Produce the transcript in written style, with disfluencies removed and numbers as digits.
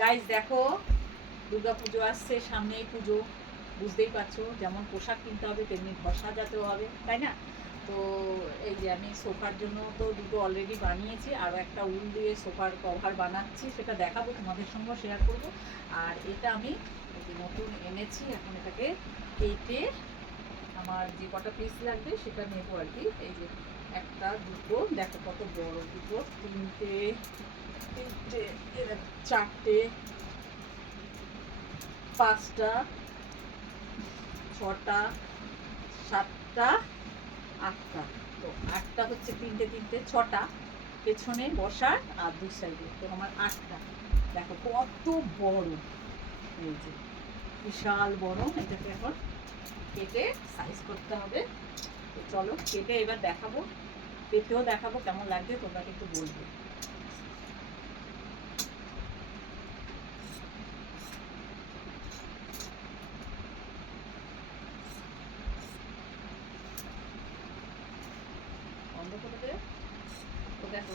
Guys দেখো, দুর্গা পুজো আসছে, সামনেই পুজো, বুঝতেই পারছো, যেমন পোশাক কিনতে হবে তেমনি ঘর সাজাতেও হবে, তাই না? তো এই যে আমি সোফার জন্য তো দুটো অলরেডি বানিয়েছি, আরও একটা উল দিয়ে সোফার কভার বানাচ্ছি, সেটা দেখাবো, তোমাদের সঙ্গেও শেয়ার করব। আর এটা আমি এই যে নতুন এনেছি, এখন এটাকে কেটে আমার যে কটা পিস লাগবে সেটা নেবো আর কি। এই যে একটা, দুটো, দেখো কত বড়, দুটো, তিনটে, তিনটে, চারটে, পাঁচটা, ছটা, সাতটা, আটটা। তো আটটা হচ্ছে তিনটে তিনটে, ছটা পেছনে বসার আর দুই সাইডে, তো আমার আটটা। দেখো কত বড়, এই যে বিশাল বড়। এটাকে এখন কেটে সাইজ করতে হবে। তো চলো কেটে এবার দেখাবো, পেটেও দেখাবো কেমন লাগবে, তোমরা কিন্তু বলবে। বন্ধ করে দে। তো দেখো